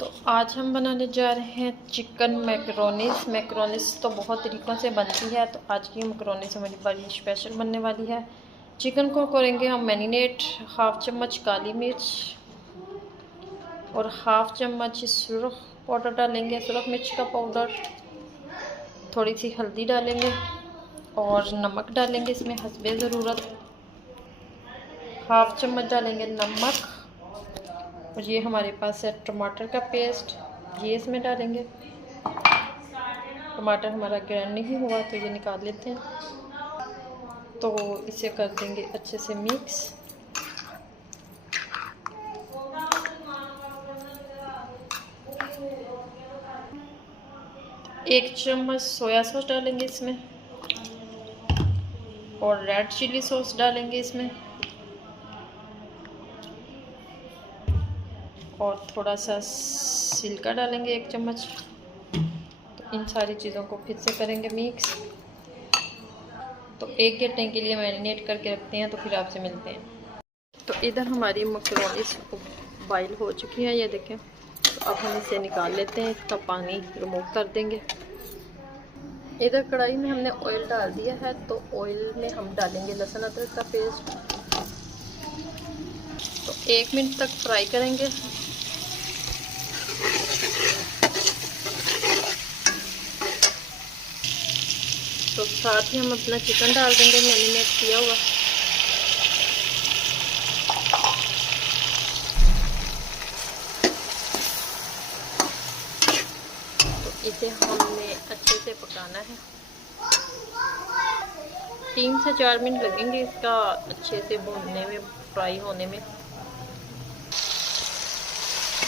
तो आज हम बनाने जा रहे हैं चिकन मैकरोनीस। मैकरोनीस तो बहुत तरीक़ों से बनती है, तो आज की मैकरोनीस हमारी बड़ी स्पेशल बनने वाली है। चिकन को करेंगे हम मैरिनेट। हाफ़ चम्मच काली मिर्च और हाफ़ चम्मच सुरख पाउडर डालेंगे, सुरख मिर्च का पाउडर। थोड़ी सी हल्दी डालेंगे और नमक डालेंगे इसमें हस्बे ज़रूरत। हाफ़ चम्मच डालेंगे नमक। और ये हमारे पास है टमाटर का पेस्ट, ये इसमें डालेंगे। टमाटर हमारा ग्राइंड नहीं हुआ तो ये निकाल लेते हैं। तो इसे कर देंगे अच्छे से मिक्स। एक चम्मच सोया सॉस डालेंगे इसमें और रेड चिली सॉस डालेंगे इसमें और थोड़ा सा सिरका डालेंगे 1 चम्मच। तो इन सारी चीज़ों को फिर से करेंगे मिक्स। तो 1 घंटे के लिए मैरिनेट करके रखते हैं, तो फिर आपसे मिलते हैं। तो इधर हमारी मैकरोनीस बॉईल हो चुकी है, ये देखें। तो अब हम इसे निकाल लेते हैं, इसका पानी रिमूव कर देंगे। इधर कढ़ाई में हमने ऑयल डाल दिया है, तो ऑयल में हम डालेंगे लहसुन अदरक का पेस्ट। तो 1 मिनट तक फ्राई करेंगे। तो साथ ही हम अपना चिकन डाल देंगे मैरिनेट किया हुआ। तो इसे हमने अच्छे से पकाना है। 3 से 4 मिनट लगेंगे इसका अच्छे से भूनने में, फ्राई होने में।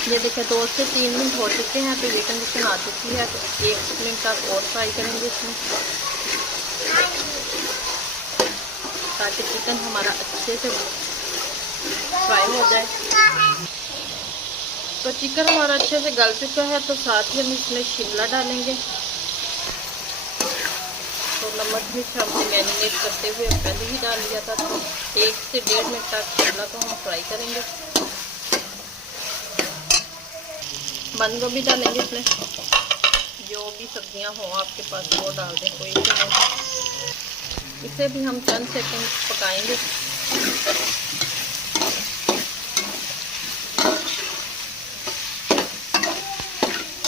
ये देखिए 2 से 3 मिनट हो चुके हैं, तो ये कंडीशन आ चुकी है। तो 1 मिनट तक और फ्राई करेंगे इसमें, ताकि चिकन हमारा अच्छे से फ्राई हो जाए। तो चिकन हमारा अच्छे से गल चुका है, तो साथ ही हम इसमें शिमला डालेंगे। तो नमक भी हमने मैरिनेट करते हुए पहले ही डाल दिया था। तो 1 से 1.5 मिनट तक शिमला को हम फ्राई करेंगे। बंद गोभी डालेंगे इसमें, जो भी सब्जियां हों आपके पास वो डाल दें, कोई भी नहीं। इसे भी हम चंद सेकंड पकाएंगे।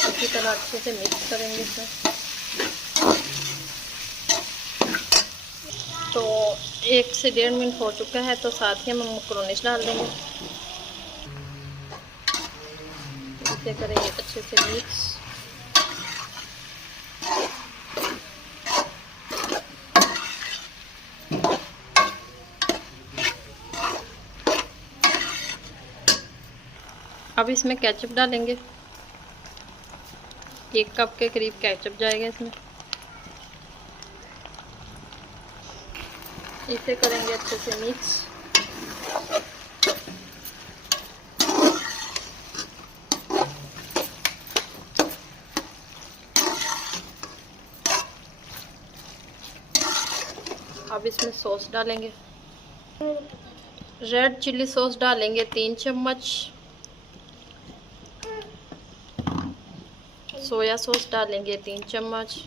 इसी तरह अच्छे से मिक्स करेंगे इसमें। तो 1 से 1.5 मिनट हो चुका है, तो साथ ही हम मैकरोनीस डाल देंगे। इसे करेंगे अच्छे से मिक्स। अब इसमें केचप डालेंगे। 1 कप के करीब केचप जाएगा इसमें। इसे करेंगे अच्छे से मिक्स। अब इसमें सॉस डालेंगे। रेड चिली सॉस डालेंगे 3 चम्मच। सोया सॉस डालेंगे 3 चम्मच।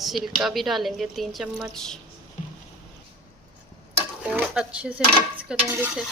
सिरका भी डालेंगे 3 चम्मच और अच्छे से मिक्स करेंगे इसे।